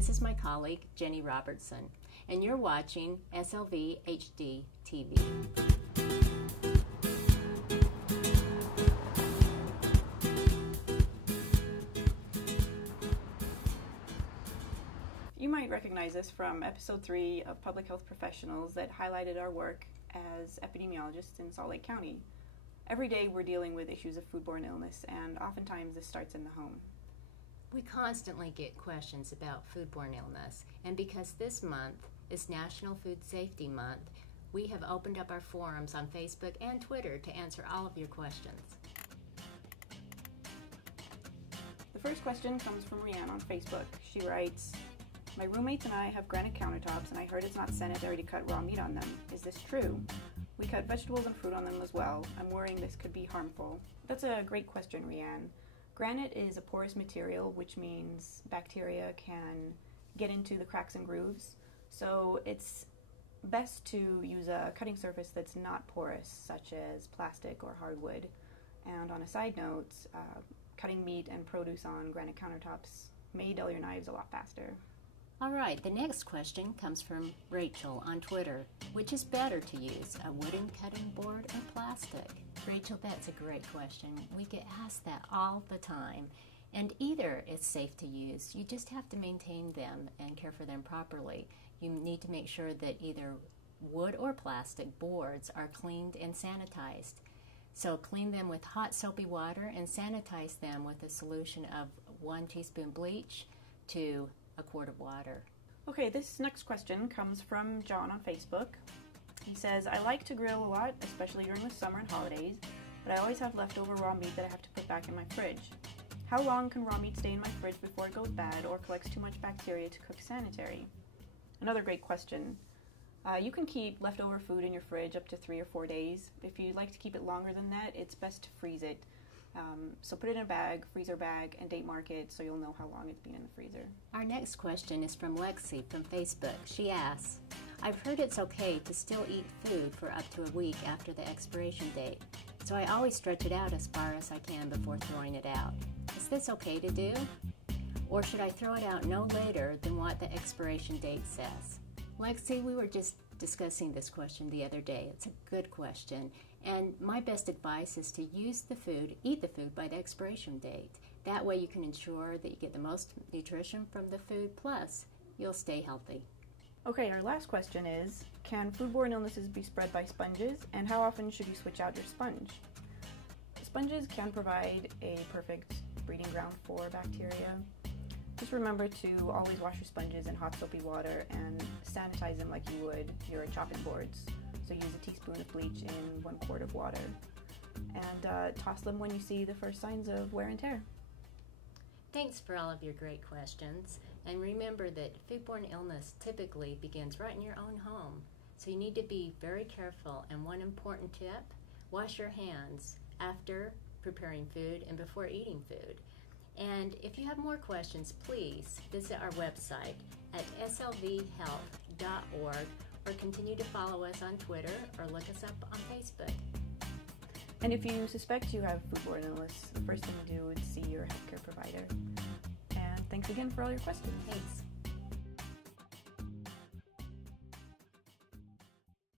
This is my colleague, Jenny Robertson, and you're watching SLV HD TV. You might recognize us from episode 3 of Public Health Professionals that highlighted our work as epidemiologists in Salt Lake County. Every day we're dealing with issues of foodborne illness, and oftentimes this starts in the home. We constantly get questions about foodborne illness, and because this month is National Food Safety Month, we have opened up our forums on Facebook and Twitter to answer all of your questions. The first question comes from Rianne on Facebook. She writes, "My roommates and I have granite countertops, and I heard it's not sanitary to cut raw meat on them. Is this true? We cut vegetables and fruit on them as well. I'm worrying this could be harmful." That's a great question, Rianne. Granite is a porous material, which means bacteria can get into the cracks and grooves. So it's best to use a cutting surface that's not porous, such as plastic or hardwood. And on a side note, cutting meat and produce on granite countertops may dull your knives a lot faster. All right, the next question comes from Rachel on Twitter. Which is better to use, a wooden cutting board or plastic? Rachel, that's a great question. We get asked that all the time. And either is safe to use. You just have to maintain them and care for them properly. You need to make sure that either wood or plastic boards are cleaned and sanitized. So clean them with hot soapy water and sanitize them with a solution of 1 teaspoon bleach to a quart of water. Okay, this next question comes from John on Facebook. He says, "I like to grill a lot, especially during the summer and holidays, but I always have leftover raw meat that I have to put back in my fridge. How long can raw meat stay in my fridge before it goes bad or collects too much bacteria to cook sanitary?" Another great question. You can keep leftover food in your fridge up to 3 or 4 days. If you'd like to keep it longer than that, it's best to freeze it. So put it in a bag, freezer bag, and date mark it so you'll know how long it's been in the freezer. Our next question is from Lexi from Facebook. She asks, "I've heard it's okay to still eat food for up to a week after the expiration date, so I always stretch it out as far as I can before throwing it out. Is this okay to do? Or should I throw it out no later than what the expiration date says?" Lexi, we were just discussing this question the other day. It's a good question, and my best advice is to use the food, eat the food by the expiration date. That way you can ensure that you get the most nutrition from the food, plus you'll stay healthy. Okay, our last question is, can foodborne illnesses be spread by sponges, and how often should you switch out your sponge? Sponges can provide a perfect breeding ground for bacteria. Just remember to always wash your sponges in hot soapy water and sanitize them like you would your chopping boards. So use a teaspoon of bleach in 1 quart of water. And toss them when you see the first signs of wear and tear. Thanks for all of your great questions. And remember that foodborne illness typically begins right in your own home. So you need to be very careful. And one important tip, wash your hands after preparing food and before eating food. And if you have more questions, please visit our website at slvhealth.org or continue to follow us on Twitter or look us up on Facebook. And if you suspect you have foodborne illness, the first thing to do is see your healthcare provider. And thanks again for all your questions. Thanks.